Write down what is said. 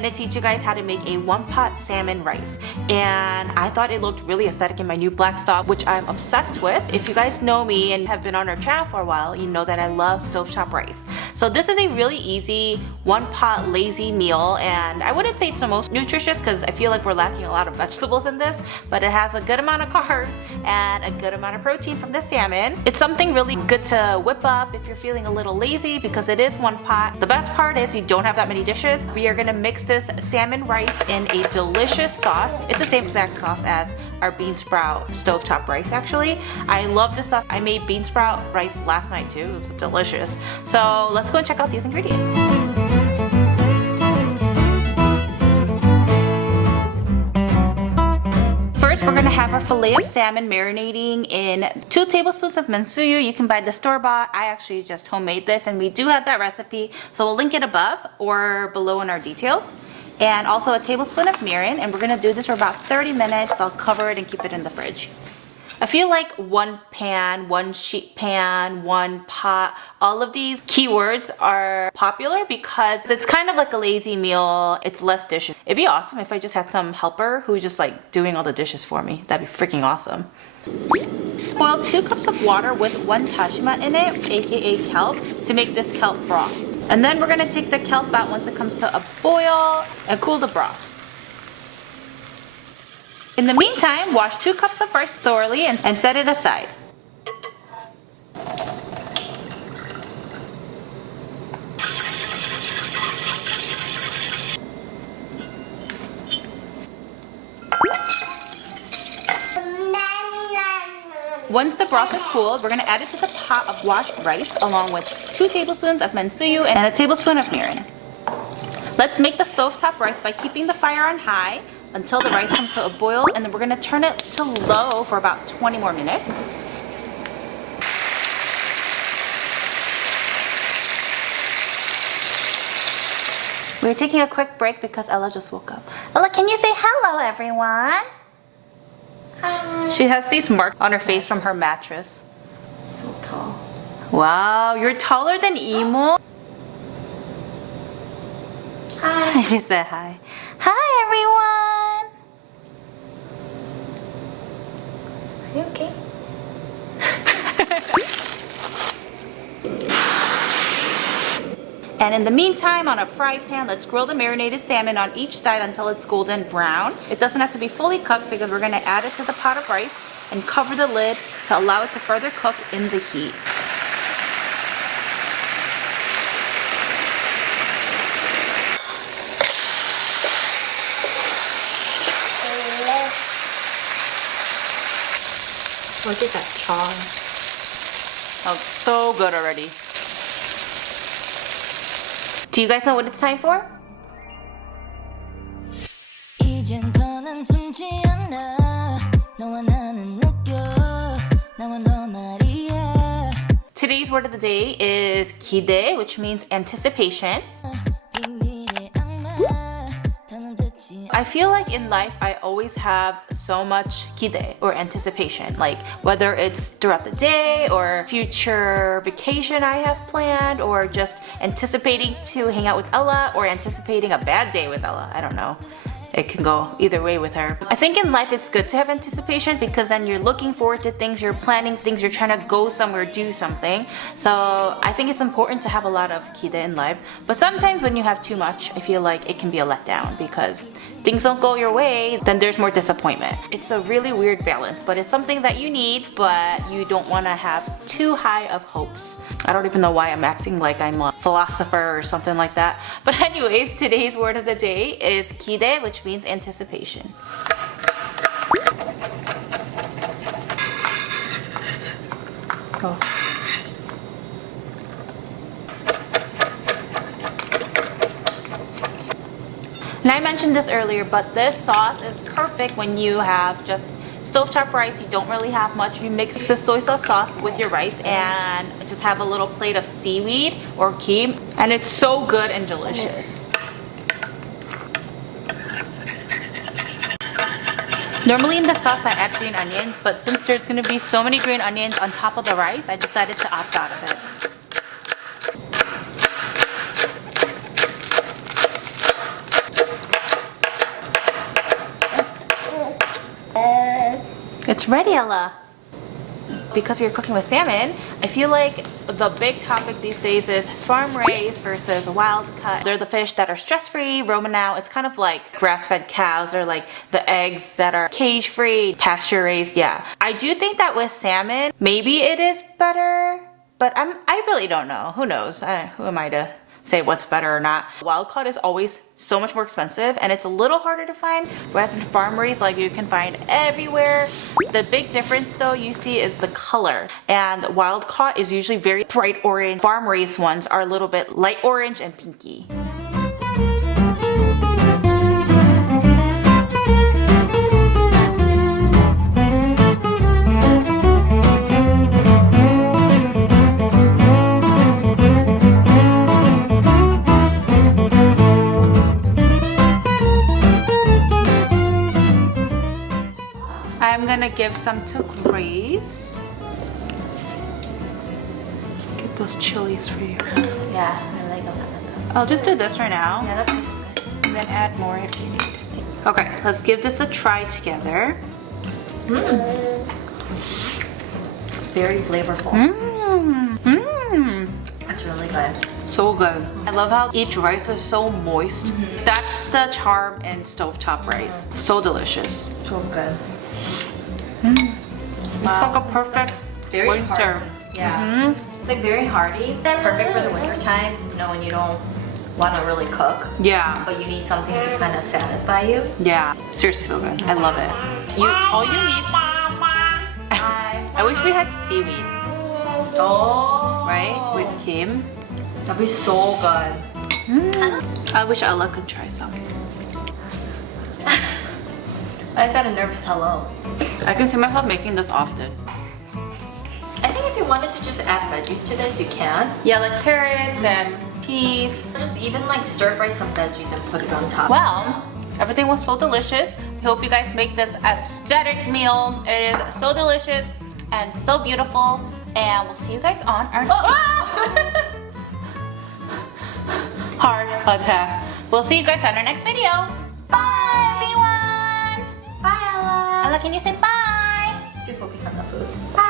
gonna teach you guys how to make a one-pot salmon rice. And I thought it looked really aesthetic in my new black stock, which I'm obsessed with. If you guys know me and have been on our channel for a while, you know that I love stovetop rice. So this is a really easy one-pot lazy meal, and I wouldn't say it's the most nutritious because I feel like we're lacking a lot of vegetables in this, but it has a good amount of carbs and a good amount of protein from the salmon. It's something really good to whip up if you're feeling a little lazy because it is one pot. The best part is you don't have that many dishes. We are gonna mix this salmon rice in a delicious sauce. It's the same exact sauce as our bean sprout stovetop rice actually. I love this sauce. I made bean sprout rice last night too. It was delicious. So let's go and check out these ingredients. First, we're gonna have our filet of salmon marinating in 2 tablespoons of mentsuyu. You can buy the store-bought. I actually just homemade this, and we do have that recipe, so we'll link it above or below in our details. And also a tablespoon of mirin, and we're gonna do this for about 30 minutes. I'll cover it and keep it in the fridge. I feel like one pan, one sheet pan, one pot, all of these keywords are popular because it's kind of like a lazy meal. It's less dishes. It'd be awesome if I just had some helper who's just like doing all the dishes for me. That'd be freaking awesome. Boil 2 cups of water with 1 dashima in it, aka kelp, to make this kelp broth. And then we're gonna take the kelp out once it comes to a boil and cool the broth. In the meantime, wash 2 cups of rice thoroughly and set it aside. Once the broth is cooled, we're going to add it to the pot of washed rice along with 2 tablespoons of mentsuyu and a tablespoon of mirin. Let's make the stovetop rice by keeping the fire on high until the rice comes to a boil, and then we're going to turn it to low for about 20 more minutes. We're taking a quick break because Ella just woke up. Ella, can you say hello, everyone? Hi. She has these marks on her face from her mattress. So tall. Wow, you're taller than Emo. Hi. She said hi. Hi, everyone. Are you okay? And in the meantime, on a fry pan, let's grill the marinated salmon on each side until it's golden brown. It doesn't have to be fully cooked because we're going to add it to the pot of rice and cover the lid to allow it to further cook in the heat. Look at that char. Oh, so good already. Do you guys know what it's time for? Today's word of the day is 기대, which means anticipation. I feel like in life I always have so much 기대 or anticipation, like whether it's throughout the day or future vacation I have planned, or just anticipating to hang out with Ella or anticipating a bad day with Ella. I don't know. It can go either way with her. I think in life it's good to have anticipation because then you're looking forward to things, you're planning things, you're trying to go somewhere, do something. So I think it's important to have a lot of 기대 in life. But sometimes when you have too much, I feel like it can be a letdown because things don't go your way, then there's more disappointment. It's a really weird balance, but it's something that you need, but you don't want to have too high of hopes. I don't even know why I'm acting like I'm a philosopher or something like that. But anyways, today's word of the day is 기대, which means anticipation. Oh. And I mentioned this earlier, but this sauce is perfect when you have just stovetop rice, you don't really have much. You mix the soy sauce with your rice and just have a little plate of seaweed or kim, and it's so good and delicious. Normally in the sauce I add green onions, but since there's going to be so many green onions on top of the rice, I decided to opt out of it. It's ready, Ella. Because we're cooking with salmon, I feel like the big topic these days is farm raised versus wild cut. They're the fish that are stress-free, roaming out. It's kind of like grass-fed cows or like the eggs that are cage-free, pasture-raised, yeah. I do think that with salmon, maybe it is better, but I really don't know. Who knows? Who am I to say what's better or not? Wild caught is always so much more expensive and it's a little harder to find, whereas in farm raised, like you can find everywhere. The big difference though you see is the color, and wild caught is usually very bright orange. Farm raised ones are a little bit light orange and pinky. I'm gonna give some to Grace. Get those chilies for you. Yeah, I like a lot of them. I'll just do this for now, Yeah, that's good. and then add more if you need. Okay, let's give this a try together. Very flavorful. It's really good. So good. I love how each rice is so moist. That's the charm in stovetop rice. So delicious. So good. It's like a perfect Very winter. hearty. Yeah. It's like very hearty. Perfect for the winter time, you know, when you don't want to really cook, Yeah, but you need something to kind of satisfy you. yeah. Seriously, so good. I love it. All you need. I wish we had seaweed, Oh. right? With kim. That'd be so good. I wish Ella could try some. I said a nervous hello. I can see myself making this often. I think if you wanted to just add veggies to this, you can. Yeah, like carrots and peas. Just even like stir fry some veggies and put it on top. Well, everything was so delicious. We hope you guys make this aesthetic meal. It is so delicious and so beautiful. And we'll see you guys on our heart attack. We'll see you guys on our next video. Bye, everyone. Bye, Ella. Ella, can you say bye? To focus on the food. Bye.